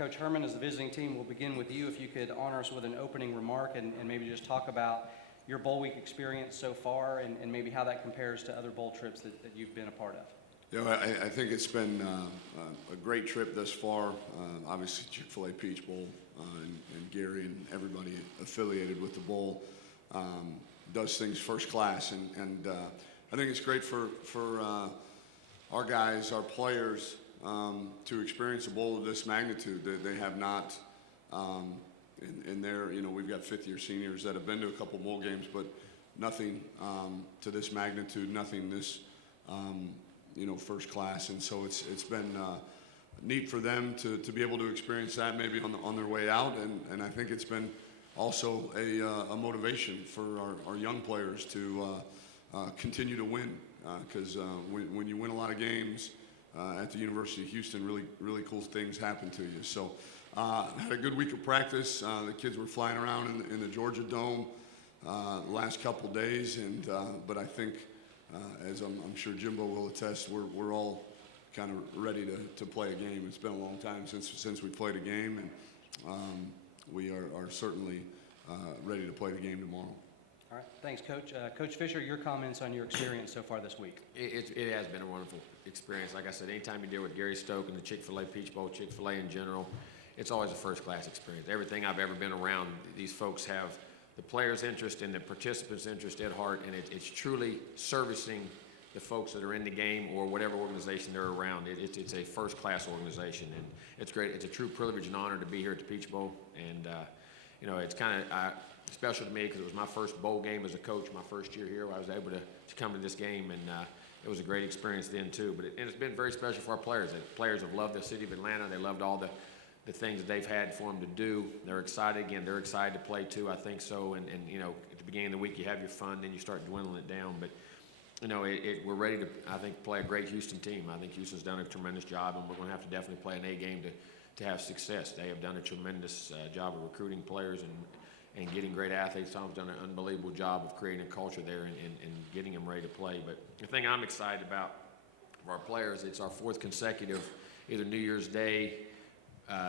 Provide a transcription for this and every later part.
Coach Herman, as the visiting team, we'll begin with you. If you could honor us with an opening remark and maybe just talk about your bowl week experience so far and maybe how that compares to other bowl trips that you've been a part of. You know, I think it's been a great trip thus far. Obviously, Chick-fil-A Peach Bowl and Gary and everybody affiliated with the bowl does things first class, and I think it's great for our guys, our players, to experience a bowl of this magnitude. They have not in their, you know, we've got fifth-year seniors that have been to a couple bowl games, but nothing to this magnitude, nothing this, you know, first class. And so it's been neat for them to be able to experience that maybe on their way out. And I think it's been also a motivation for our young players to continue to win. Because when you win a lot of games at the University of Houston, really cool things happen to you. So had a good week of practice. The kids were flying around in the Georgia Dome the last couple days, and but I think, as I'm sure Jimbo will attest, we're all kind of ready to play a game. It's been a long time since we played a game, and we are certainly ready to play the game tomorrow. All right, thanks, Coach. Coach Fisher, your comments on your experience so far this week. It has been a wonderful experience. Like I said, anytime you deal with Gary Stoke and the Chick-fil-A Peach Bowl, Chick-fil-A in general, it's always a first-class experience. Everything I've ever been around, these folks have the players' interest and the participants' interest at heart, and it's truly servicing the folks that are in the game or whatever organization they're around. It's a first-class organization, and it's great. It's a true privilege and honor to be here at the Peach Bowl, and you know, it's kind of special to me because it was my first bowl game as a coach, my first year here. I was able to come to this game, and it was a great experience then too. But it's been very special for our players. The players have loved the city of Atlanta. They loved all the things that they've had for them to do. They're excited. Again, they're excited to play too, I think so. And you know, at the beginning of the week, you have your fun, then you start dwindling it down. But you know, we're ready to, I think, play a great Houston team. I think Houston's done a tremendous job, and we're going to have to definitely play an A game to have success. They have done a tremendous job of recruiting players and getting great athletes. Tom's done an unbelievable job of creating a culture there and getting them ready to play. But the thing I'm excited about for our players, it's our fourth consecutive either New Year's Day,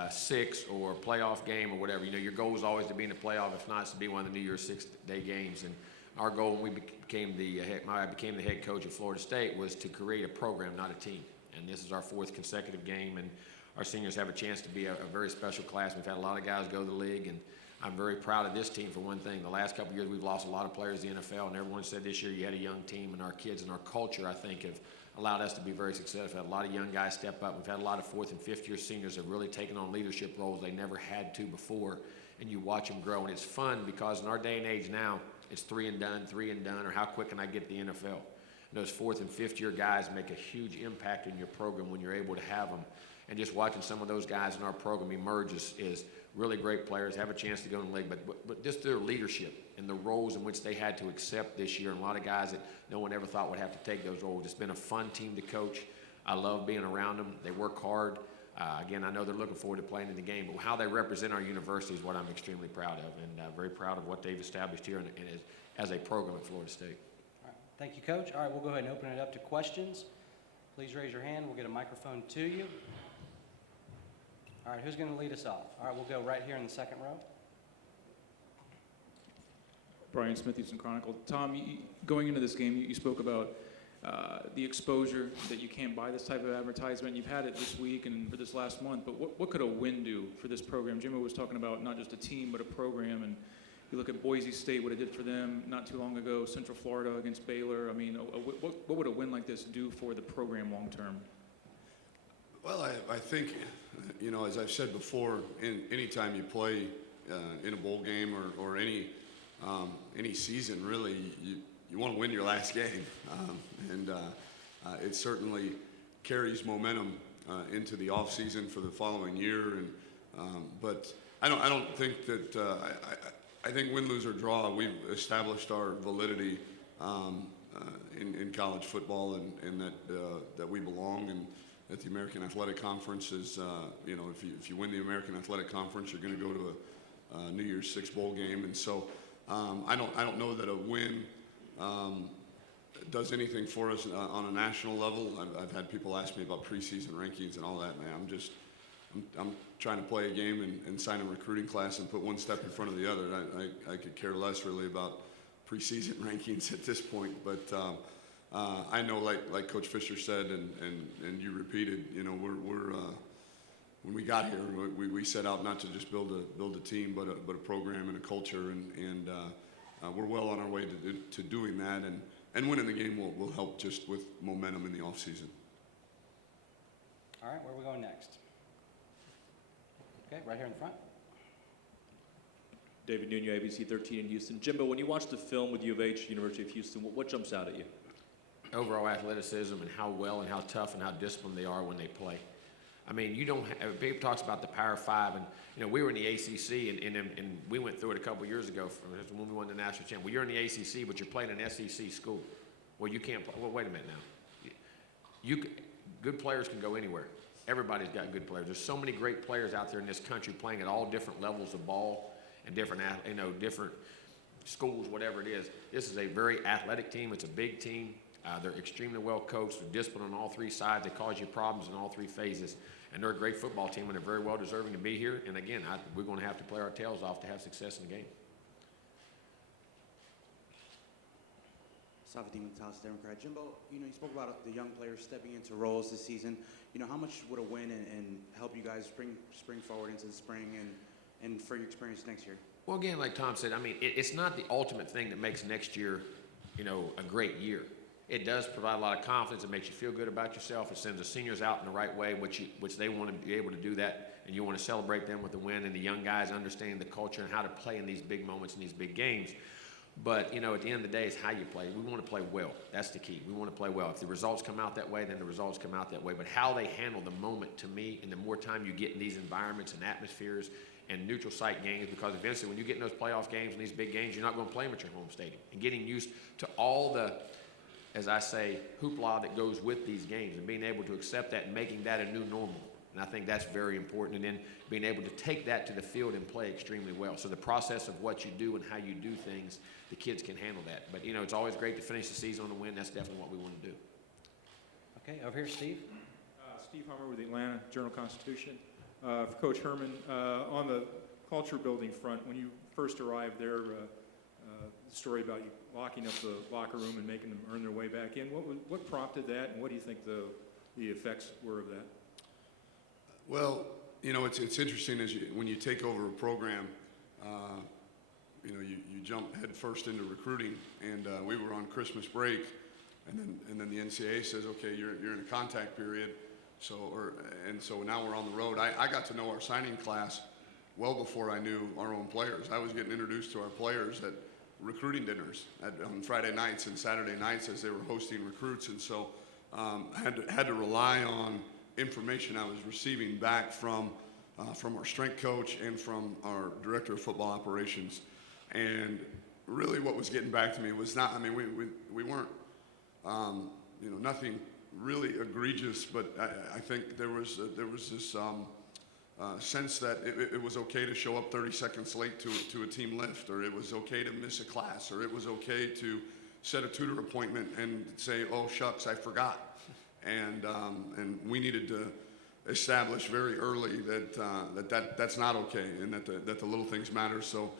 6 or playoff game or whatever. You know, your goal is always to be in the playoff. If not, it's to be one of the New Year's 6-day games. And our goal when I became the head coach at Florida State was to create a program, not a team. And this is our fourth consecutive game, and our seniors have a chance to be a very special class. We've had a lot of guys go to the league, and I'm very proud of this team for one thing. The last couple of years, we've lost a lot of players to the NFL, and everyone said this year you had a young team, and our kids and our culture, I think, have allowed us to be very successful. We've had a lot of young guys step up. We've had a lot of fourth and fifth year seniors that have really taken on leadership roles they never had to before, and you watch them grow. And it's fun because in our day and age now, it's 3 and done, or how quick can I get to the NFL? And those fourth and fifth year guys make a huge impact in your program when you're able to have them. And just watching some of those guys in our program emerge is really great players, have a chance to go in the league, but just their leadership and the roles in which they had to accept this year, and a lot of guys that no one ever thought would have to take those roles. It's been a fun team to coach. I love being around them. They work hard. Again, I know they're looking forward to playing in the game, but how they represent our university is what I'm extremely proud of, and very proud of what they've established here and as a program at Florida State. All right. Thank you, Coach. All right, we'll go ahead and open it up to questions. Please raise your hand. We'll get a microphone to you. All right, who's going to lead us off? All right, we'll go right here in the second row. Brian Smith, Houston Chronicle. Tom, going into this game, you spoke about the exposure, that you can't buy this type of advertisement. You've had it this week and for this last month, but what could a win do for this program? Jimbo was talking about not just a team, but a program, and you look at Boise State, what it did for them not too long ago, Central Florida against Baylor. I mean, what would a win like this do for the program long term? Well, I think, you know, as I've said before, any time you play in a bowl game or any season, really, you want to win your last game, and it certainly carries momentum into the off season for the following year. And but I don't think that I think win, lose, or draw, we've established our validity in college football, and that we belong, and at the American Athletic Conference is, you know, if you win the American Athletic Conference, you're going to go to a New Year's Six bowl game, and so I don't know that a win does anything for us on a national level. I've had people ask me about preseason rankings and all that. Man, I'm trying to play a game and sign a recruiting class and put one step in front of the other. I could care less really about preseason rankings at this point, but I know, like Coach Fisher said, and you repeated, you know, we're when we got here, we set out not to just build a team, but a program and a culture, and we're well on our way to doing that, and winning the game will help just with momentum in the off season. All right, where are we going next? Okay, right here in the front. David Nuno, ABC 13 in Houston. Jimbo, when you watch the film with U of H, University of Houston, what jumps out at you? Overall athleticism and how well and how tough and how disciplined they are when they play. I mean, you don't have, people talks about the Power Five, and you know, we were in the ACC, and we went through it a couple years ago when we won the national championship. Well, you're in the ACC, but you're playing an SEC school. Well, you can't play. Well, wait a minute now. Good players can go anywhere. Everybody's got good players. There's so many great players out there in this country playing at all different levels of ball and different schools, whatever it is. This is a very athletic team. It's a big team. They're extremely well coached. They're disciplined on all three sides. They cause you problems in all three phases. And they're a great football team, and they're very well deserving to be here. And again, we're going to have to play our tails off to have success in the game. Safadine House Democrat. Jimbo, you know, you spoke about the young players stepping into roles this season. You know, how much would a win and help you guys spring forward into the spring and for your experience next year? Well, again, like Tom said, I mean, it's not the ultimate thing that makes next year, you know, a great year. It does provide a lot of confidence. It makes you feel good about yourself. It sends the seniors out in the right way, which they want to be able to do that, and you want to celebrate them with a win, and the young guys understanding the culture and how to play in these big moments and these big games. But, you know, at the end of the day, it's how you play. We want to play well. That's the key. We want to play well. If the results come out that way, then the results come out that way. But how they handle the moment, to me, and the more time you get in these environments and atmospheres and neutral site games, because eventually when you get in those playoff games and these big games, you're not going to play them at your home stadium. And getting used to all the, as I say, hoopla that goes with these games and being able to accept that and making that a new normal. And I think that's very important. And then being able to take that to the field and play extremely well. So the process of what you do and how you do things, the kids can handle that. But, you know, it's always great to finish the season on a win. That's definitely what we want to do. Okay, over here, Steve. Steve Hummer with the Atlanta Journal-Constitution. For Coach Herman, on the culture building front, when you first arrived there, the story about you locking up the locker room and making them earn their way back in, what prompted that, and what do you think the effects were of that? Well, you know, it's interesting when you take over a program, you know, you jump head first into recruiting, and we were on Christmas break, and then the NCAA says, okay, you're in a contact period, so now we're on the road. I got to know our signing class well before I knew our own players. I was getting introduced to our players at recruiting dinners on Friday nights and Saturday nights as they were hosting recruits, and so had to rely on information I was receiving back from our strength coach and from our director of football operations. And really what was getting back to me was not, I mean, we weren't, you know, nothing really egregious, but I think there was this sense that it was okay to show up 30 seconds late to a team lift, or it was okay to miss a class, or it was okay to set a tutor appointment and say, oh shucks, I forgot. And we needed to establish very early that's not okay, and that the little things matter. So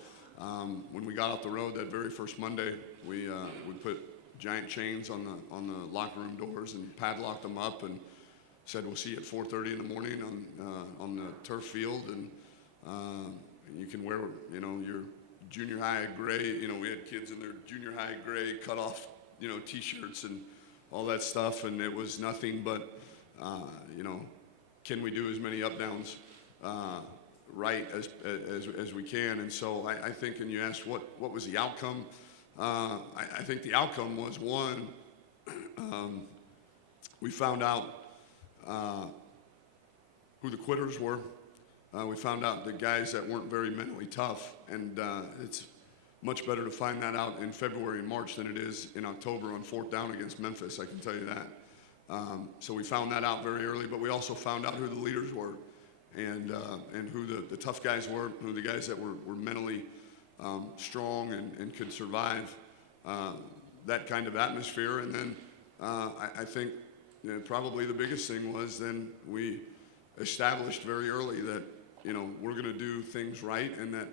when we got off the road that very first Monday, we put giant chains on the locker room doors and padlocked them up, and said we'll see you at 4:30 in the morning on the turf field, and you can wear, you know, your junior high gray. You know, we had kids in their junior high gray cut off, you know, t-shirts and all that stuff, and it was nothing but, you know, can we do as many up downs right as we can? And so I think, and you asked what was the outcome? I think the outcome was, one, we found out who the quitters were. We found out the guys that weren't very mentally tough, and it's much better to find that out in February and March than it is in October on 4th down against Memphis, I can tell you that. So we found that out very early, but we also found out who the leaders were, and who the tough guys were, who the guys that were mentally strong and could survive that kind of atmosphere. And then I think, you know, probably the biggest thing was then we established very early that, you know, we're going to do things right, and that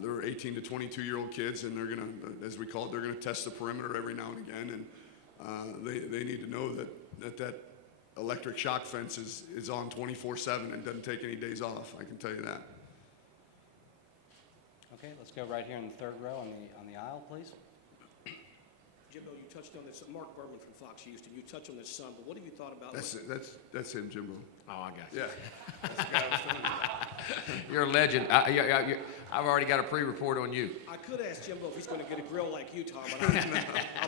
they're 18 to 22-year-old kids, and they're going to, as we call it, they're going to test the perimeter every now and again, and they need to know that electric shock fence is on 24/7 and doesn't take any days off. I can tell you that. Okay, let's go right here in the third row on the aisle, please. Jimbo, you touched on this. Mark Berman from Fox Houston. You touched on this some, but what have you thought about? That's him, Jimbo. Oh, I got you. Yeah. That's the guy I was talking about. You're a legend. I've already got a pre-report on you. I could ask Jimbo if he's going to get a grill like you, Tom, but I'll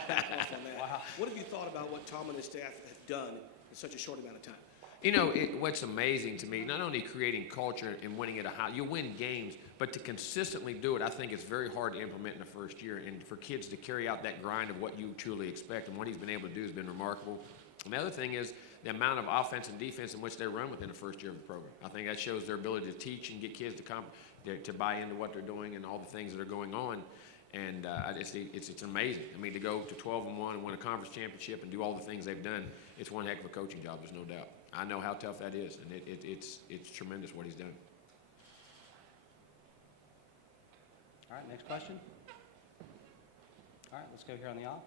back off on that. Wow. What have you thought about what Tom and his staff have done in such a short amount of time? You know, what's amazing to me, not only creating culture and winning at a high, you win games, but to consistently do it, I think it's very hard to implement in the first year. And for kids to carry out that grind of what you truly expect, and what he's been able to do has been remarkable. And the other thing is the amount of offense and defense in which they run within the first year of the program. I think that shows their ability to teach and get kids to buy into what they're doing and all the things that are going on. And it's amazing. I mean, to go to 12-1 and win a conference championship and do all the things they've done, it's one heck of a coaching job, there's no doubt. I know how tough that is, and it's tremendous what he's done. All right, next question. All right, let's go here on the aisle.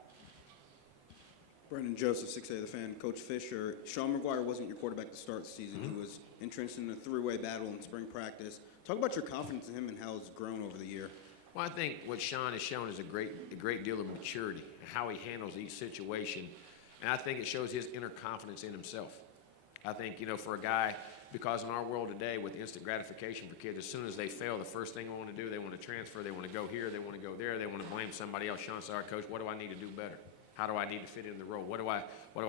Brendan Joseph, 6A The Fan. Coach Fisher, Sean McGuire wasn't your quarterback to start the season. He was entrenched in a three-way battle in spring practice. Talk about your confidence in him and how it's grown over the year. Well, I think what Sean has shown is a great deal of maturity, how he handles each situation, and I think it shows his inner confidence in himself. I think, you know, for a guy, because in our world today with instant gratification for kids, as soon as they fail, the first thing they want to do, they want to transfer, they want to go here, they want to go there, they want to blame somebody else. Sean said, "All right, Coach, what do I need to do better? How do I need to fit in the role? What do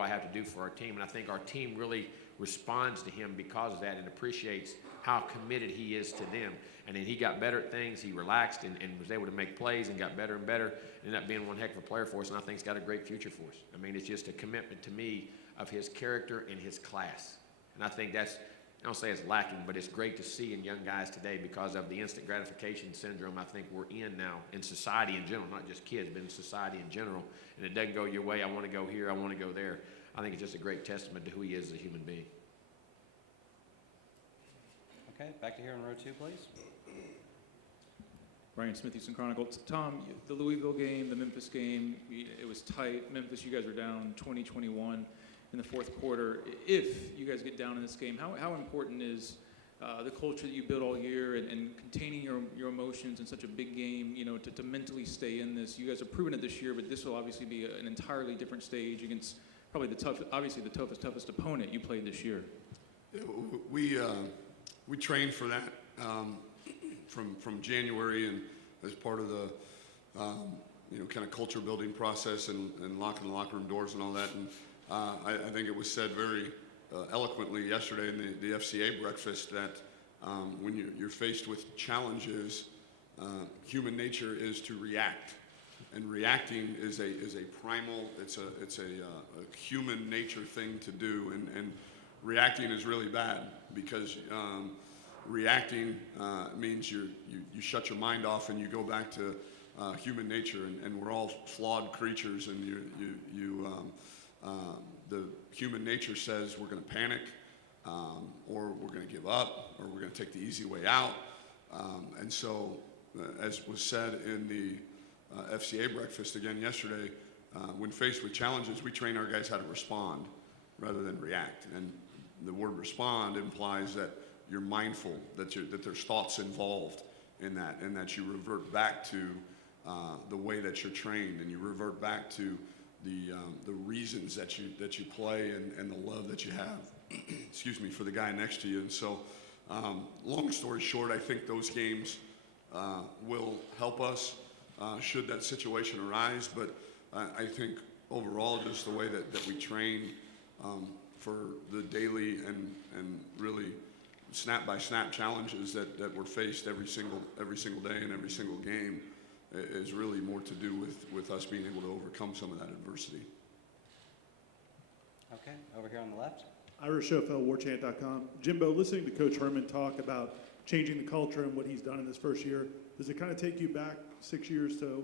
I have to do for our team?" And I think our team really responds to him because of that and appreciates how committed he is to them. And then he got better at things. He relaxed and was able to make plays and got better and better. Ended up being one heck of a player for us, and I think he's got a great future for us. I mean, it's just a commitment to me of his character and his class. And I think that's, I don't say it's lacking, but it's great to see in young guys today because of the instant gratification syndrome I think we're in now in society in general, not just kids, but in society in general. And it doesn't go your way, I want to go here, I want to go there. I think it's just a great testament to who he is as a human being. Okay, back to here in row 2, please. Brian Smith, Houston Chronicle. Tom, the Louisville game, the Memphis game, it was tight. Memphis, you guys were down 20-21 in the fourth quarter. If you guys get down in this game, how important is the culture that you built all year and containing your emotions in such a big game, you know, to mentally stay in this? You guys have proven it this year, but this will obviously be an entirely different stage against probably the toughest opponent you played this year. Yeah, we trained for that from January, and as part of the you know, kind of culture building process and locking the locker room doors and all that. And I think it was said very eloquently yesterday in the FCA breakfast that when you're faced with challenges, human nature is to react, and reacting is a primal, it's a human nature thing to do, and reacting is really bad because reacting means you shut your mind off and you go back to human nature, and we're all flawed creatures, and the human nature says we're going to panic, or we're going to give up, or we're going to take the easy way out. And so, as was said in the FCA breakfast again yesterday, when faced with challenges, we train our guys how to respond rather than react. And the word respond implies that you're mindful, that there's thoughts involved in that, and that you revert back to the way that you're trained, and you revert back to the reasons that you play and the love that you have, excuse me, for the guy next to you. And so, long story short, I think those games will help us should that situation arise. But I think overall, just the way that we train for the daily and really snap by snap challenges that we're faced every single day and every single game is really more to do with us being able to overcome some of that adversity. Okay, over here on the left. Ira Schofel, warchant.com. Jimbo, listening to Coach Herman talk about changing the culture and what he's done in this first year, does it kind of take you back 6 years to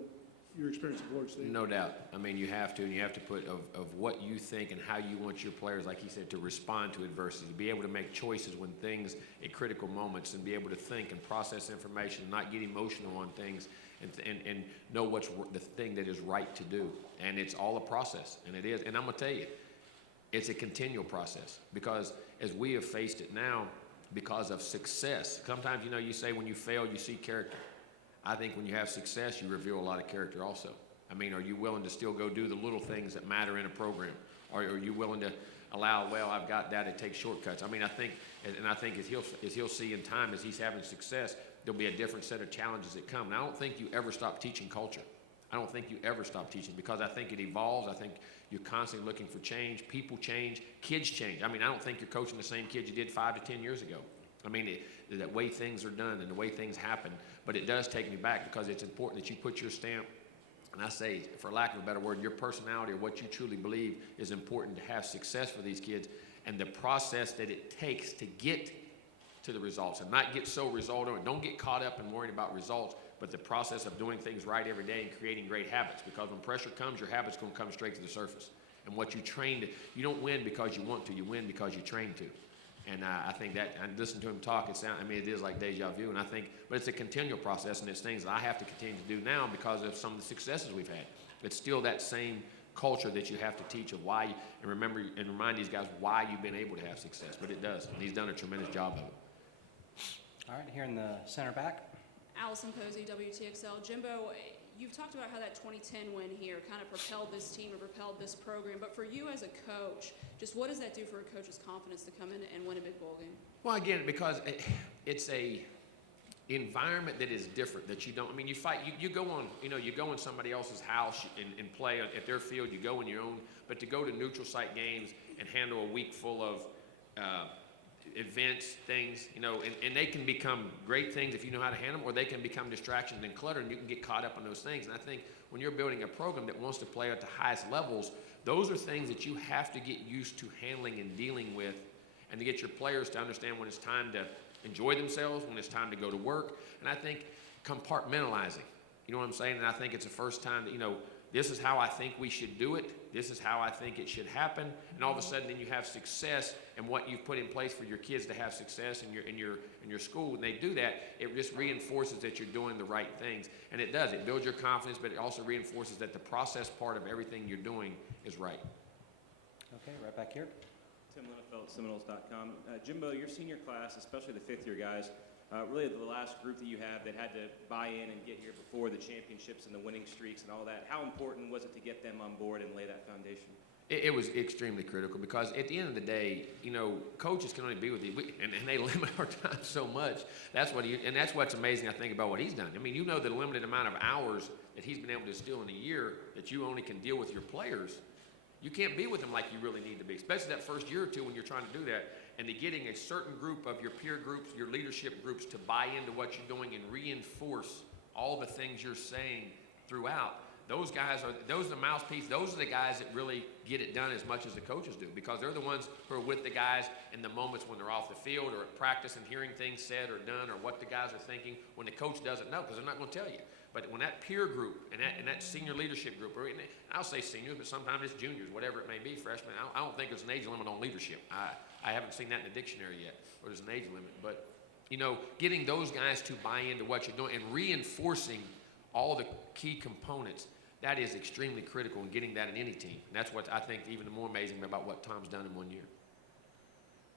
your experience at Florida State? No doubt. I mean, you have to, and you have to put of what you think and how you want your players, like he said, to respond to adversity, to be able to make choices when things at critical moments, and be able to think and process information, and not get emotional on things, and know what's the thing that is right to do. And it's all a process, and it is. And I'm going to tell you, it's a continual process, because as we have faced it now, because of success, sometimes, you say when you fail, you see character. I think when you have success, you reveal a lot of character also. I mean, are you willing to still go do the little things that matter in a program? Or are you willing to allow, well, I've got that, it takes shortcuts? I mean, I think as he'll see in time, as he's having success, there'll be a different set of challenges that come. And I don't think you ever stop teaching culture. I don't think you ever stop teaching, because I think it evolves. I think you're constantly looking for change. People change. Kids change. I mean, I don't think you're coaching the same kids you did 5 to 10 years ago. I mean, the way things are done and the way things happen. But it does take me back, because it's important that you put your stamp, and I say, for lack of a better word, your personality or what you truly believe is important to have success for these kids, and the process that it takes to get to the results, and not get so result-oriented. Don't get caught up in worrying about results, but the process of doing things right every day and creating great habits, because when pressure comes, your habits going to come straight to the surface. And what you train to, you don't win because you want to, you win because you train to. And I think that, and listen to him talk, it is like deja vu, and I think, but it's a continual process, and it's things that I have to continue to do now because of some of the successes we've had. It's still that same culture that you have to teach of why, and remember, and remind these guys why you've been able to have success, but it does, and he's done a tremendous job of it. All right, here in the center back. Allison Posey, WTXL. Jimbo, you've talked about how that 2010 win here kind of propelled this team or propelled this program, but for you as a coach, just what does that do for a coach's confidence to come in and win a big bowl game? Well, again, because it's a environment that is different, that you don't, I mean, you fight, you go on, you go in somebody else's house and play at their field, you go in your own, but to go to neutral site games and handle a week full of events, things, and they can become great things if you know how to handle them, or they can become distractions and clutter, and you can get caught up on those things. And I think when you're building a program that wants to play at the highest levels, those are things that you have to get used to handling and dealing with, and to get your players to understand when it's time to enjoy themselves, when it's time to go to work. And I think compartmentalizing, you know what I'm saying? And I think it's the first time that, this is how I think we should do it. This is how I think it should happen. And all of a sudden, then you have success, and what you've put in place for your kids to have success in your school. When they do that, it just reinforces that you're doing the right things, and it does. It builds your confidence, but it also reinforces that the process part of everything you're doing is right. Okay, right back here. Tim Linnefeld, Seminoles.com. Jimbo, your senior class, especially the fifth-year guys, really the last group that you have that had to buy in and get here before the championships and the winning streaks and all that, how important was it to get them on board and lay that foundation? It was extremely critical, because at the end of the day, coaches can only be with you, and they limit our time so much. That's what's amazing, I think, about what he's done. I mean, the limited amount of hours that he's been able to instill in a year that you only can deal with your players. You can't be with them like you really need to be, especially that first year or two when you're trying to do that. And to getting a certain group of your peer groups, your leadership groups, to buy into what you're doing and reinforce all the things you're saying throughout. Those are the mouthpiece. Those are the guys that really get it done as much as the coaches do, because they're the ones who are with the guys in the moments when they're off the field or at practice and hearing things said or done, or what the guys are thinking when the coach doesn't know, because they're not going to tell you. But when that peer group and that senior leadership group, or I'll say seniors, but sometimes it's juniors, whatever it may be, freshmen. I don't think there's an age limit on leadership. I haven't seen that in the dictionary yet, or there's an age limit. But, getting those guys to buy into what you're doing and reinforcing all the key components, that is extremely critical in getting that in any team. And that's what I think even more amazing about what Tom's done in 1 year.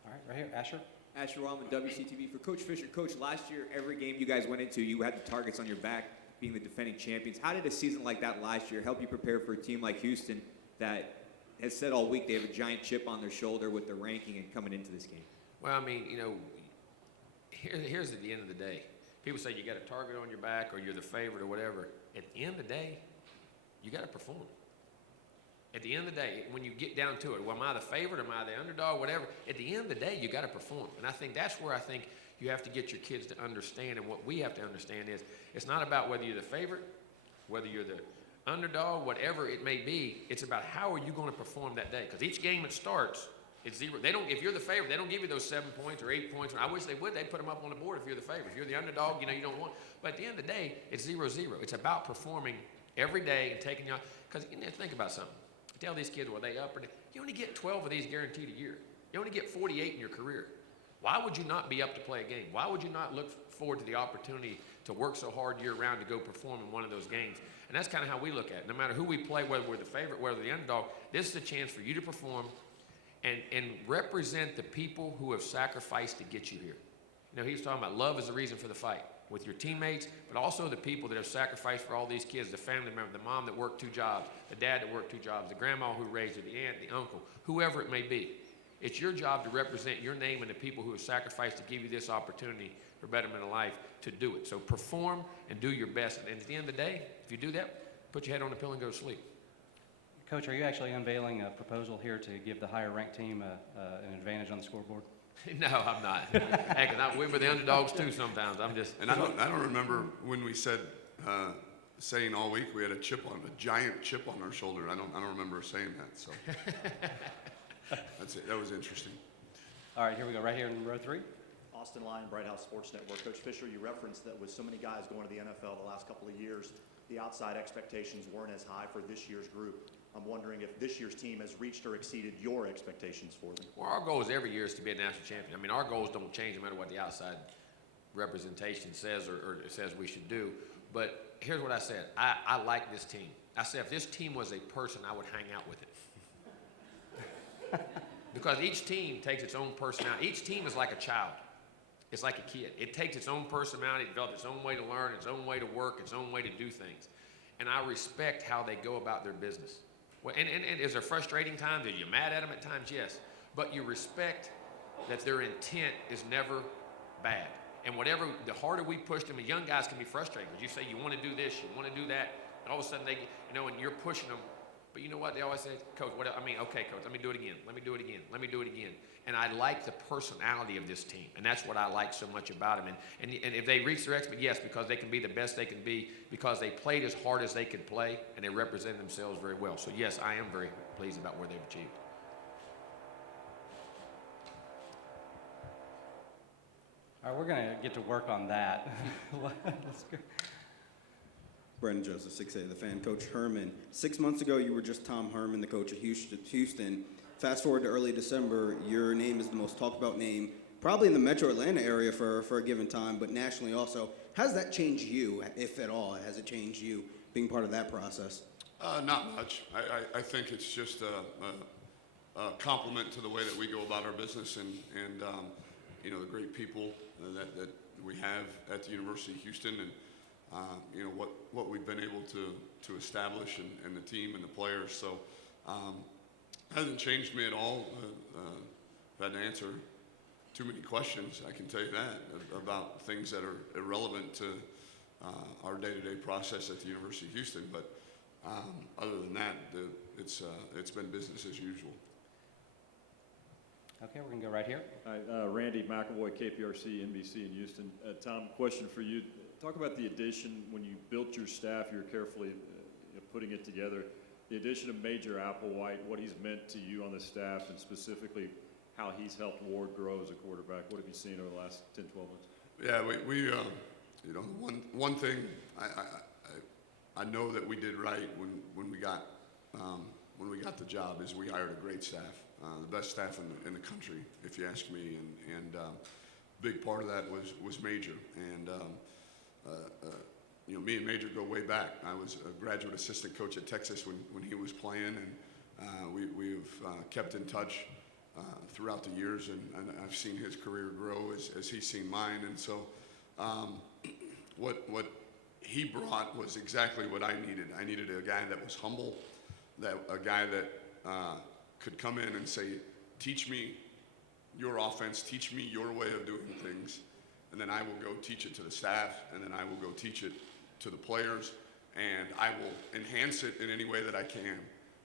All right, right here, Asher. Asher Rahman, WCTV. For Coach Fisher, Coach, last year, every game you guys went into, you had the targets on your back, being the defending champions. How did a season like that last year help you prepare for a team like Houston that has said all week they have a giant chip on their shoulder with their ranking and coming into this game? Well, I mean, here's at the end of the day. People say you got a target on your back or you're the favorite or whatever. At the end of the day, you got to perform. At the end of the day, when you get down to it, well, am I the favorite, am I the underdog, whatever, at the end of the day, you got to perform. And I think that's where I think you have to get your kids to understand, and what we have to understand is it's not about whether you're the favorite, whether you're the underdog, whatever it may be. It's about how are you going to perform that day, because each game that starts, it's zero. If you're the favorite, they don't give you those 7 points or 8 points. I wish they would. They'd put them up on the board if you're the favorite. If you're the underdog, you don't want. But at the end of the day, it's 0-0. It's about performing every day and taking you out. Because think about something. Tell these kids, well, they up or down. You only get 12 of these guaranteed a year. You only get 48 in your career. Why would you not be up to play a game? Why would you not look forward to the opportunity to work so hard year-round to go perform in one of those games? And that's kind of how we look at it. No matter who we play, whether we're the favorite, whether the underdog, this is a chance for you to perform and represent the people who have sacrificed to get you here. You know, he was talking about love is the reason for the fight with your teammates, but also the people that have sacrificed for all these kids, the family member, the mom that worked 2 jobs, the dad that worked 2 jobs, the grandma who raised you, the aunt, the uncle, whoever it may be. It's your job to represent your name and the people who have sacrificed to give you this opportunity for betterment of life to do it. So perform and do your best. And at the end of the day, if you do that, put your head on the pillow and go to sleep. Coach, are you actually unveiling a proposal here to give the higher ranked team an advantage on the scoreboard? No, I'm not. Heck, we were the underdogs too sometimes. I'm just. And I don't remember when we said, saying all week we had a giant chip on our shoulder. I don't remember saying that. So that's it. That was interesting. All right, here we go. Right here in row 3. Austin Lyon, Bright House Sports Network. Coach Fisher, you referenced that with so many guys going to the NFL the last couple of years, the outside expectations weren't as high for this year's group. I'm wondering if this year's team has reached or exceeded your expectations for them. Well, our goal is every year is to be a national champion. I mean, our goals don't change no matter what the outside representation says or says we should do. But here's what I said. I like this team. I said if this team was a person, I would hang out with it. Because each team takes its own personality. Each team is like a child. It's like a kid. It takes its own personality, develops its own way to learn, its own way to work, its own way to do things. And I respect how they go about their business. Well, and is there frustrating times? Are you mad at them at times? Yes. But you respect that their intent is never bad. And whatever, the harder we push them, and young guys can be frustrated because you say you want to do this, you want to do that, and all of a sudden they, and you're pushing them. But you know what? They always say, Coach, okay, Coach, let me do it again. Let me do it again. Let me do it again. And I like the personality of this team. And that's what I like so much about them. And if they reach their expectations, yes, because they can be the best they can be, because they played as hard as they could play, and they represented themselves very well. So, yes, I am very pleased about where they've achieved. All right, we're going to get to work on that. Let's go. Brendan Joseph, 6A The Fan. Coach Herman, 6 months ago you were just Tom Herman, the coach of Houston. Fast forward to early December, your name is the most talked about name, probably in the metro Atlanta area for a given time, but nationally also. How does that change you, if at all? Has it changed you being part of that process? Not much. I think it's just a compliment to the way that we go about our business and the great people that we have at the University of Houston and what we've been able to establish and the team and the players. So hasn't changed me at all. I've had to answer too many questions, I can tell you that, about things that are irrelevant to our day-to-day process at the University of Houston. But other than that, it's been business as usual. Okay, we're going to go right here. Hi, Randy McAvoy, KPRC, NBC in Houston. Tom, question for you. Talk about the addition, when you built your staff, you were carefully putting it together. The addition of Major Applewhite, what he's meant to you on the staff, and specifically how he's helped Ward grow as a quarterback. What have you seen over the last 10, 12 months? Yeah, we one thing I know that we did right when we got the job is we hired a great staff, the best staff in the country, if you ask me, and big part of that was Major, and me and Major go way back. I was a graduate assistant coach at Texas when he was playing, and we've kept in touch throughout the years, and I've seen his career grow as he's seen mine. And so what he brought was exactly what I needed. I needed a guy that was humble, a guy that could come in and say, teach me your offense, teach me your way of doing things, and then I will go teach it to the staff, and then I will go teach it to the players, and I will enhance it in any way that I can.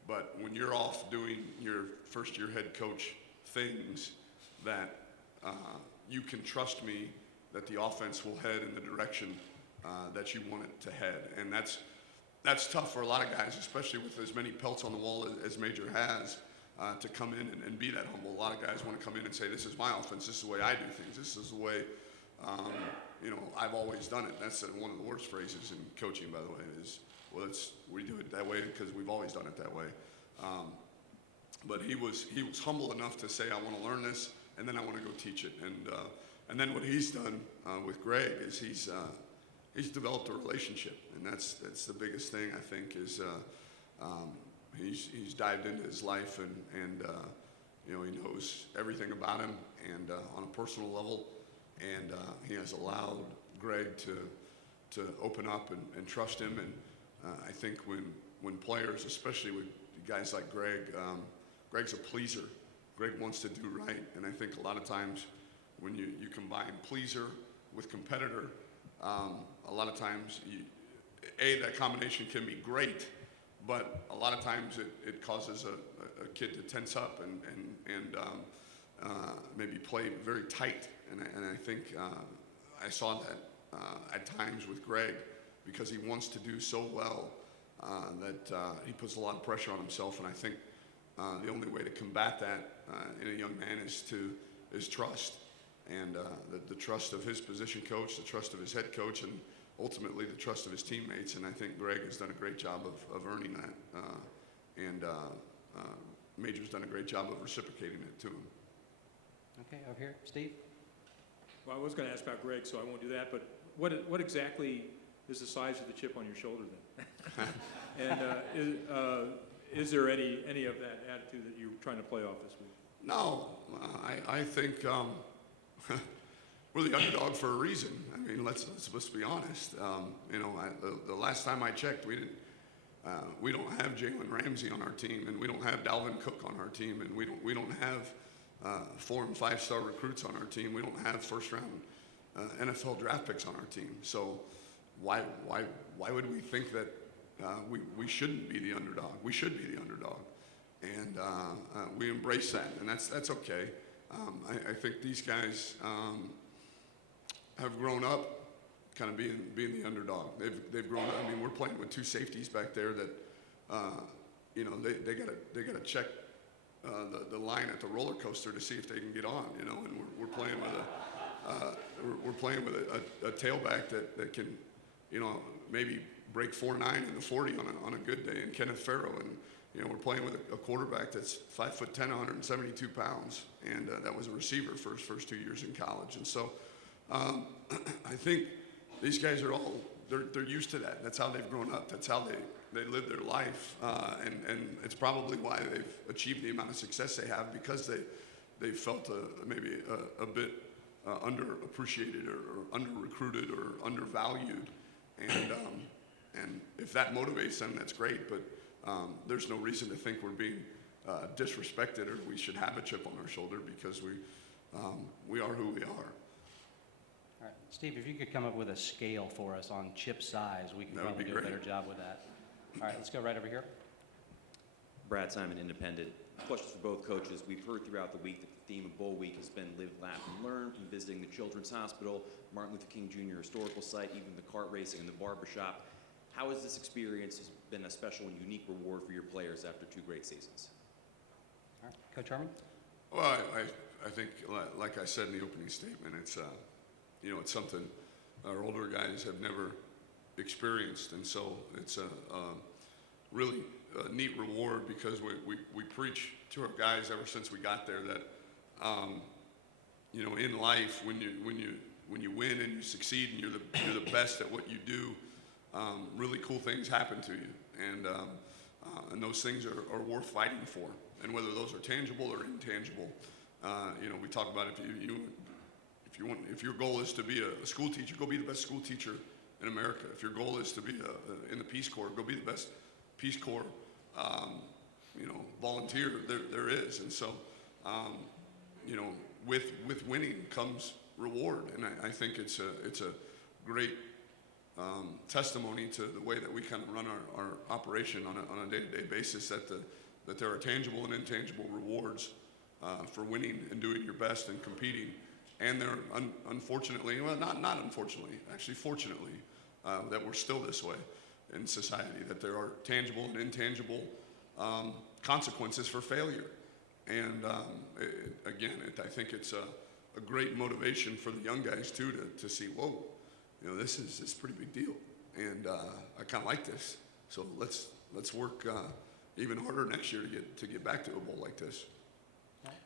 But when you're off doing your first-year head coach things, that you can trust me that the offense will head in the direction that you want it to head. And that's tough for a lot of guys, especially with as many pelts on the wall as Major has, to come in and be that humble. A lot of guys want to come in and say, this is my offense, this is the way I do things, this is the way I've always done it. That's one of the worst phrases in coaching, by the way, is, well, we do it that way because we've always done it that way. But he was humble enough to say, I want to learn this, and then I want to go teach it. And then what he's done with Greg is he's developed a relationship, and that's the biggest thing, I think, is he's dived into his life, and he knows everything about him, and on a personal level, and he has allowed Greg to open up and trust him. And I think when players, especially with guys like Greg, Greg's a pleaser. Greg wants to do right, and I think a lot of times when you combine pleaser with competitor, a lot of times that combination can be great, but a lot of times it causes a kid to tense up and maybe play very tight. And I think I saw that at times with Greg, because he wants to do so well that he puts a lot of pressure on himself. And I think the only way to combat that in a young man is trust, and the trust of his position coach, the trust of his head coach, and ultimately the trust of his teammates. And I think Greg has done a great job of earning that, and Major's done a great job of reciprocating it to him. Okay, over here, Steve. Well, I was going to ask about Greg, so I won't do that, but what exactly is the size of the chip on your shoulder then? And is there any of that attitude that you're trying to play off this week? No, I think we're the underdog for a reason. I mean, let's be honest. The last time I checked, we don't have Jalen Ramsey on our team, and we don't have Dalvin Cook on our team, and we don't have 4- and 5-star recruits on our team. We don't have first-round NFL draft picks on our team. So why would we think that we shouldn't be the underdog? We should be the underdog, and we embrace that, and that's okay. I think these guys have grown up kind of being the underdog. They've grown up. I mean, we're playing with 2 safeties back there that they gotta check the line at the roller coaster to see if they can get on, and we're playing with a tailback that can, maybe break 4.9 in the 40 on a good day, and Kenneth Farrow, and we're playing with a quarterback that's 5'10", 172 pounds, and that was a receiver for his first 2 years in college. And so I think these guys are they're used to that. That's how they've grown up. That's how they live their life, and it's probably why they've achieved the amount of success they have, because they felt maybe a bit underappreciated or under-recruited or undervalued, and if that motivates them, that's great. But there's no reason to think we're being disrespected or we should have a chip on our shoulder, because we are who we are. All right, Steve, if you could come up with a scale for us on chip size, we can probably do a better job with that. All right, let's go right over here. Brad Simon, Independent. Questions for both coaches. We've heard throughout the week that the theme of Bowl Week has been live, laugh, and learn, from visiting the Children's Hospital, Martin Luther King Jr. Historical Site, even the kart racing and the barbershop. How has this experience been a special and unique reward for your players after 2 great seasons? All right, Coach Herman? Well, I think, like I said in the opening statement, it's it's something our older guys have never experienced, and so it's a really neat reward, because we preach to our guys ever since we got there that in life, when you win and you succeed and you're the best at what you do, really cool things happen to you, and those things are worth fighting for. And whether those are tangible or intangible, we talk about if your goal is to be a school teacher, go be the best school teacher in America. If your goal is to be in the Peace Corps, go be the best Peace Corps volunteer there is. And so with winning comes reward, and I think it's a great testimony to the way that we kind of run our operation on a day-to-day basis, that there are tangible and intangible rewards for winning and doing your best and competing. And there, unfortunately, well, not unfortunately, actually fortunately, that we're still this way in society, that there are tangible and intangible consequences for failure. And I think it's a great motivation for the young guys too to see, whoa, this is a pretty big deal, and I kind of like this. So let's work even harder next year to get back to a bowl like this.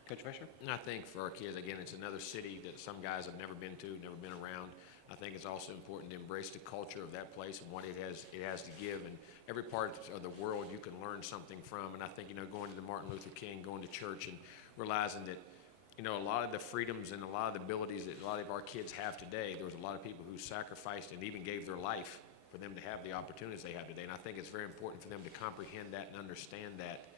Coach Fisher? And I think for our kids, again, it's another city that some guys have never been to, never been around. I think it's also important to embrace the culture of that place and what it has to give. And every part of the world you can learn something from. And I think, going to the Martin Luther King, going to church and realizing that, a lot of the freedoms and a lot of the abilities that a lot of our kids have today, there was a lot of people who sacrificed and even gave their life for them to have the opportunities they have today. And I think it's very important for them to comprehend that and understand that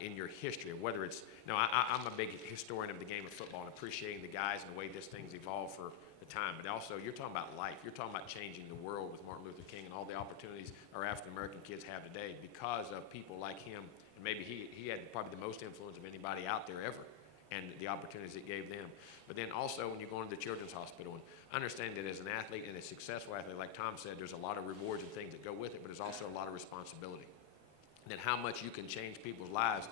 in your history, whether it's, I'm a big historian of the game of football and appreciating the guys and the way this thing's evolved for the time, but also you're talking about life. You're talking about changing the world with Martin Luther King and all the opportunities our African-American kids have today because of people like him. And maybe he had probably the most influence of anybody out there ever, and the opportunities it gave them. But then also when you go into the Children's Hospital and understand that as an athlete and a successful athlete, like Tom said, there's a lot of rewards and things that go with it, but there's also a lot of responsibility. That how much you can change people's lives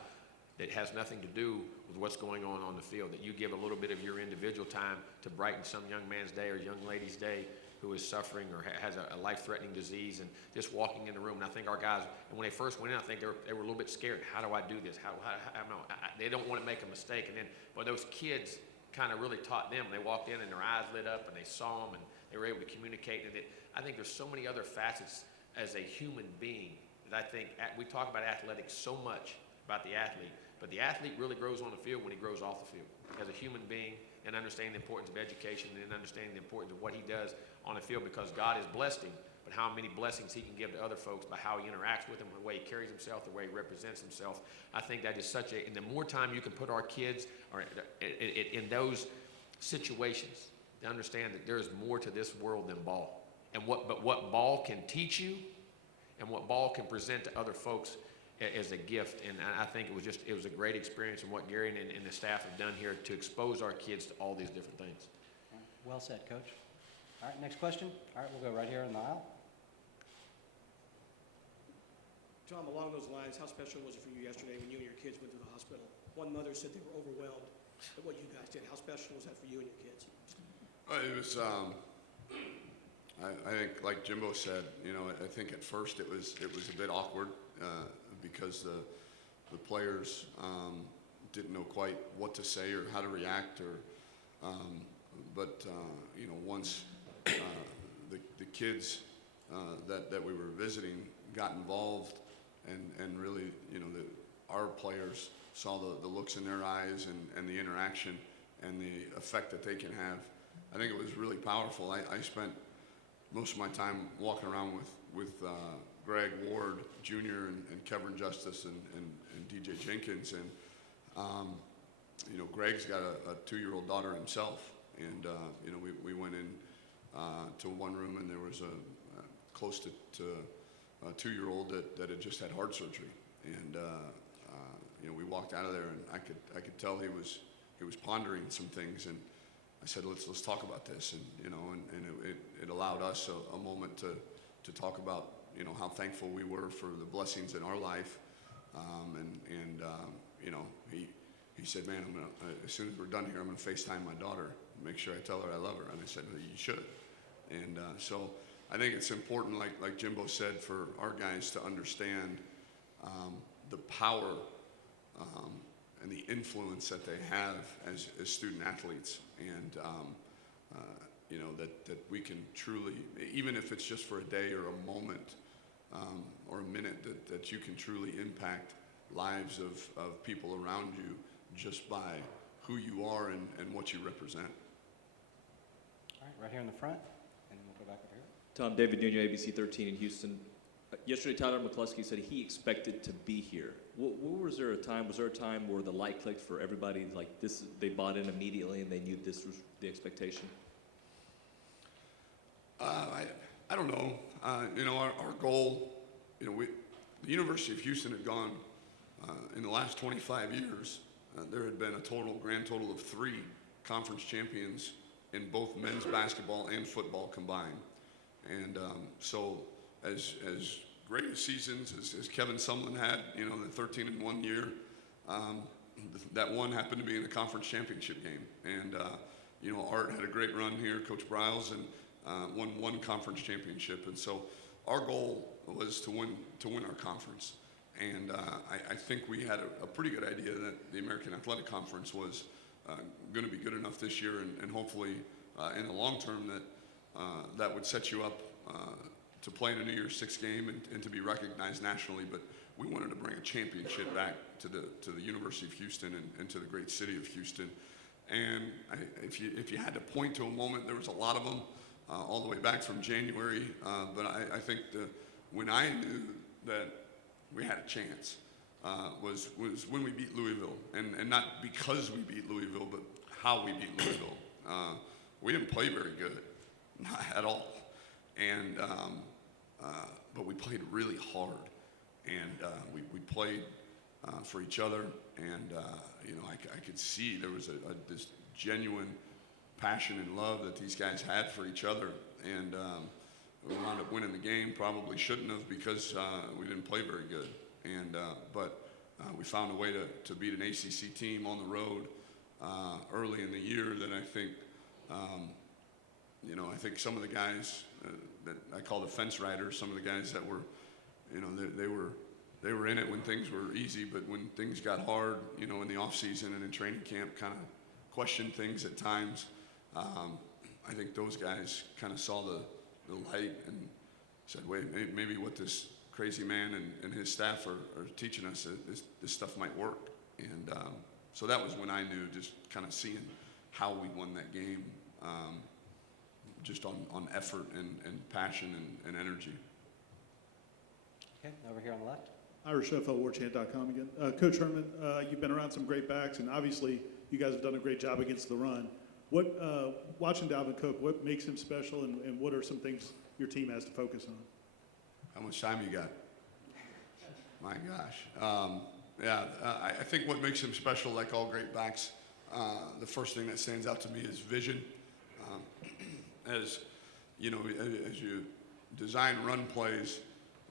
that has nothing to do with what's going on the field, that you give a little bit of your individual time to brighten some young man's day or young lady's day who is suffering or has a life-threatening disease, and just walking in the room. And I think our guys, and when they first went in, I think they were a little bit scared. How do I do this? They don't want to make a mistake. And then, but those kids kind of really taught them. They walked in and their eyes lit up and they saw them and they were able to communicate. And I think there's so many other facets as a human being that I think we talk about athletics so much about the athlete, but the athlete really grows on the field when he grows off the field as a human being, and understanding the importance of education and understanding the importance of what he does on the field, because God has blessed him, but how many blessings he can give to other folks by how he interacts with them, the way he carries himself, the way he represents himself. I think that is and the more time you can put our kids in those situations to understand that there's more to this world than ball, and what ball can teach you and what ball can present to other folks as a gift. And I think it was a great experience, and what Gary and the staff have done here to expose our kids to all these different things. Well said, Coach. All right, next question. All right, we'll go right here in the aisle. Tom, along those lines, how special was it for you yesterday when you and your kids went to the hospital? One mother said they were overwhelmed at what you guys did. How special was that for you and your kids? It was, I think, like Jimbo said, I think at first it was a bit awkward because the players didn't know quite what to say or how to react, but once the kids that we were visiting got involved and really, our players saw the looks in their eyes and the interaction and the effect that they can have, I think it was really powerful. I spent most of my time walking around with Greg Ward Jr. and Kevin Justice and DJ Jenkins, and Greg's got a 2-year-old daughter himself, and we went in to one room, and there was a close to a 2-year-old that had just had heart surgery, and we walked out of there, and I could tell he was pondering some things, and I said, let's talk about this, and it allowed us a moment to talk about how thankful we were for the blessings in our life, he said, man, as soon as we're done here, I'm gonna FaceTime my daughter and make sure I tell her I love her, and I said, well, you should, and so I think it's important, like Jimbo said, for our guys to understand the power and the influence that they have as student athletes, and that we can truly, even if it's just for a day or a moment or a minute, that you can truly impact lives of people around you just by who you are and what you represent. All right, right here in the front, and then we'll go back up here. Tom, David Nuno, ABC 13 in Houston. Yesterday, Tyler McCluskey said he expected to be here. Was there a time where the light clicked for everybody, like this, they bought in immediately and they knew this was the expectation? I don't know. Our goal, the University of Houston had gone, in the last 25 years, there had been a grand total of 3 conference champions in both men's basketball and football combined. And so as great seasons as Kevin Sumlin had, the 13-1 year, that one happened to be in the conference championship game. And, Art had a great run here, Coach Briles, and won one conference championship. And so our goal was to win our conference. And I think we had a pretty good idea that the American Athletic Conference was going to be good enough this year, and hopefully in the long term that would set you up to play in a New Year's Six game and to be recognized nationally. But we wanted to bring a championship back to the University of Houston and to the great city of Houston. And if you had to point to a moment, there was a lot of them all the way back from January. But I think when I knew that we had a chance was when we beat Louisville, and not because we beat Louisville, but how we beat Louisville. We didn't play very good, not at all, and but we played really hard, and we played for each other, and I could see there was this genuine passion and love that these guys had for each other, and we wound up winning the game. Probably shouldn't have, because we didn't play very good, and but we found a way to beat an ACC team on the road early in the year that I think I think some of the guys that I call the fence riders, some of the guys that were, they were in it when things were easy, but when things got hard, in the off season and in training camp, kind of questioned things at times. I think those guys kind of saw the light and said, wait, maybe what this crazy man and his staff are teaching us, this stuff might work. And so that was when I knew, just kind of seeing how we won that game, just on effort and passion and energy. Okay, over here on the left. Irish NFL WarChant.com again. Coach Herman, you've been around some great backs, and obviously you guys have done a great job against the run. Watching Dalvin Cook, what makes him special, and what are some things your team has to focus on? How much time you got? My gosh. I think what makes him special, like all great backs, the first thing that stands out to me is vision. As you design run plays,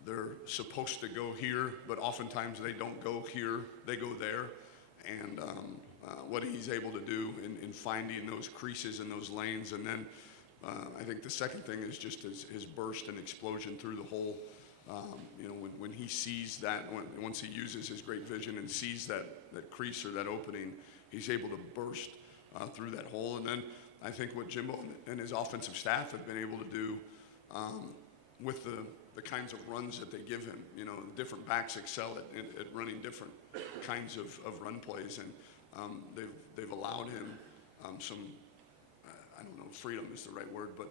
they're supposed to go here, but oftentimes they don't go here, they go there. And what he's able to do in finding those creases and those lanes. And then I think the second thing is just his burst and explosion through the hole. When he sees that, once he uses his great vision and sees that crease or that opening, he's able to burst through that hole. And then I think what Jimbo and his offensive staff have been able to do with the kinds of runs that they give him, different backs excel at running different kinds of run plays, and they've allowed him some, I don't know, freedom is the right word, but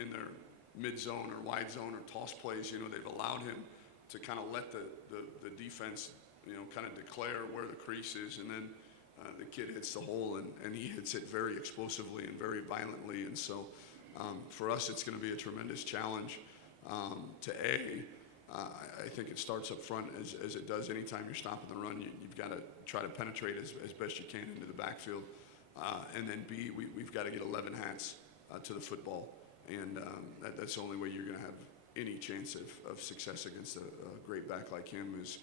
in their mid zone or wide zone or toss plays, they've allowed him to kind of let the defense, kind of declare where the crease is, and then the kid hits the hole, and he hits it very explosively and very violently. And so for us, it's going to be a tremendous challenge I think it starts up front as it does anytime you're stopping the run. You've got to try to penetrate as best you can into the backfield. And then B, we've got to get 11 hats to the football. And that's the only way you're going to have any chance of success against a great back like him is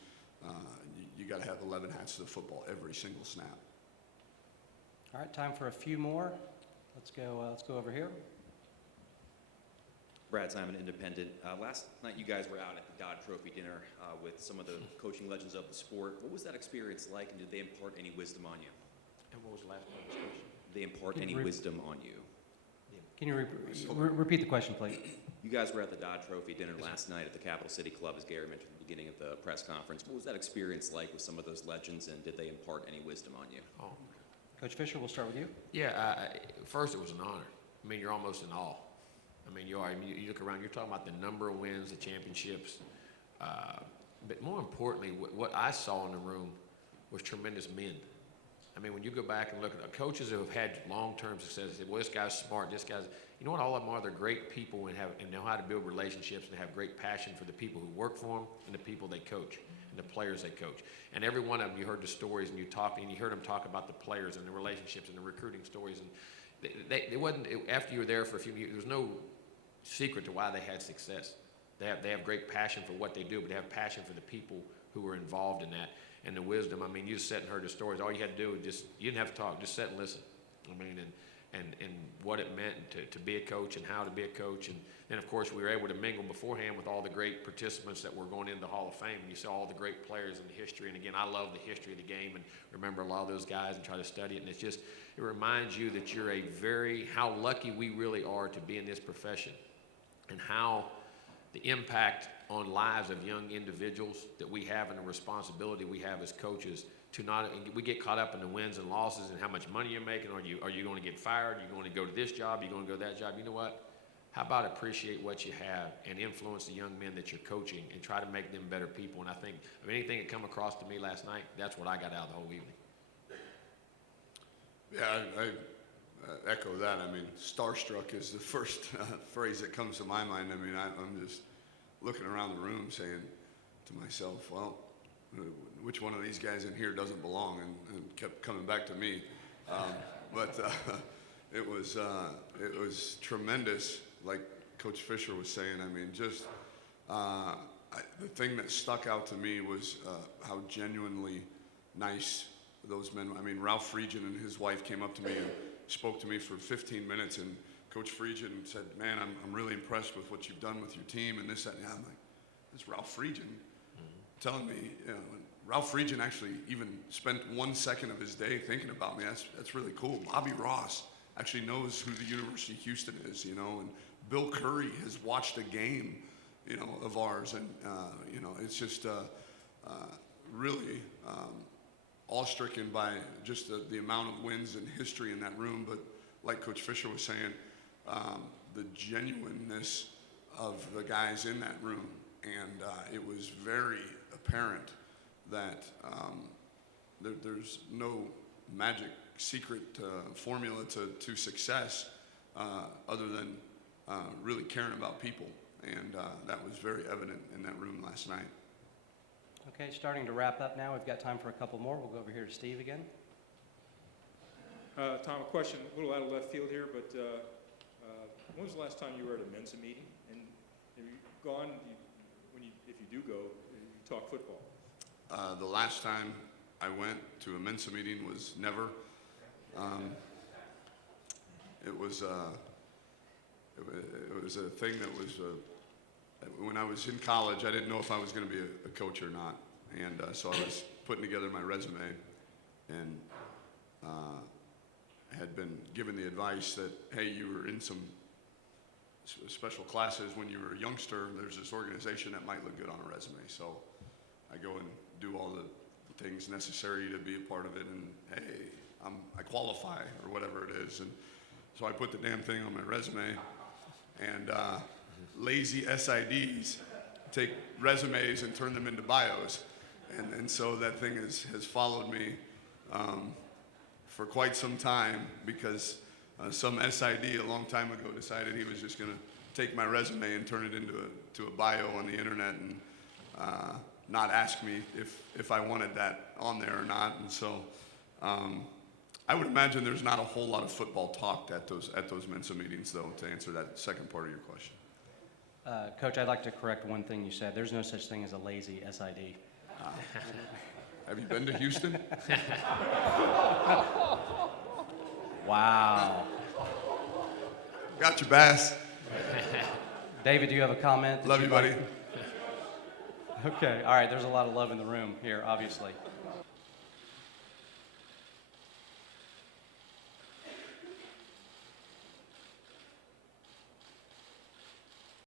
you got to have 11 hats to the football every single snap. All right, time for a few more. Let's go over here. Brad Simon, Independent. Last night you guys were out at the Dodd Trophy dinner with some of the coaching legends of the sport. What was that experience like, and did they impart any wisdom on you? And what was the last part of this question? Did they impart any wisdom on you? Can you repeat the question, please? You guys were at the Dodd Trophy dinner last night at the Capital City Club, as Gary mentioned at the beginning of the press conference. What was that experience like with some of those legends, and did they impart any wisdom on you? Oh, Coach Fisher, we'll start with you. yeah. First, it was an honor. I mean, you're almost in awe. I mean, you are. I mean, you look around. You're talking about the number of wins, the championships, but more importantly, what I saw in the room was tremendous men. I mean, when you go back and look at the coaches who have had long-term success, they say, well, this guy's smart, this guy's, you know what, all of them are, they're great people and know how to build relationships and have great passion for the people who work for them and the people they coach and the players they coach. And every one of them, you heard the stories and you heard them talk about the players and the relationships and the recruiting stories. And they wasn't, after you were there for a few years, there was no secret to why they had success. They have great passion for what they do, but they have passion for the people who are involved in that. and the wisdom. I mean, you just sat and heard the stories. All you had to do was you didn't have to talk, just sit and listen. I mean, and what it meant to be a coach and how to be a coach. And then, of course, we were able to mingle beforehand with all the great participants that were going into the Hall of Fame. You saw all the great players in the history. And again, I love the history of the game and remember a lot of those guys and try to study it. And it's just, it reminds you that you're how lucky we really are to be in this profession and how the impact on lives of young individuals that we have and the responsibility we have as coaches to not, we get caught up in the wins and losses and how much money you're making. Are you going to get fired? Are you going to go to this job? Are you going to go to that job? You know what? How about appreciate what you have and influence the young men that you're coaching and try to make them better people? And I think of anything that come across to me last night, that's what I got out of the whole evening. Yeah, I echo that. I mean, starstruck is the first phrase that comes to my mind. I mean, I'm just looking around the room saying to myself, well, which one of these guys in here doesn't belong, and kept coming back to me. But it was tremendous, like Coach Fisher was saying. I mean, just the thing that stuck out to me was how genuinely nice those men. I mean, Ralph Friedgen and his wife came up to me and spoke to me for 15 minutes, and Coach Friedgen said, man, I'm really impressed with what you've done with your team and this, that, and that. I'm like, it's Ralph Friedgen telling me, you know, Ralph Friedgen actually even spent 1 second of his day thinking about me. That's really cool. Bobby Ross actually knows who the University of Houston is, you know, and Bill Curry has watched a game, you know, of ours, and you know, it's just really awe-stricken by just the amount of wins and history in that room. But like Coach Fisher was saying, the genuineness of the guys in that room, and it was very apparent that there's no magic secret formula to success other than really caring about people, and that was very evident in that room last night. Okay, starting to wrap up now. We've got time for a couple more. We'll go over here to Steve again. Tom, a question a little out of left field here, but when was the last time you were at a Mensa meeting? And have you gone, if you do go, you talk football? The last time I went to a Mensa meeting was never. It was a thing that was, when I was in college, I didn't know if I was going to be a coach or not. And so I was putting together my resume and had been given the advice that, hey, you were in some special classes when you were a youngster. There's this organization that might look good on a resume. So I go and do all the things necessary to be a part of it, and hey, I qualify or whatever it is. And so I put the damn thing on my resume, and lazy SIDs take resumes and turn them into bios. And so that thing has followed me for quite some time, because some SID a long time ago decided he was just going to take my resume and turn it into a bio on the internet, and not ask me if I wanted that on there or not. And so I would imagine there's not a whole lot of football talked at those Mensa meetings, though, to answer that second part of your question. Coach, I'd like to correct one thing you said. There's no such thing as a lazy SID. Have you been to Houston? Wow. Got you, Bass. David, do you have a comment? Love you, buddy. Okay, all right, there's a lot of love in the room here, obviously.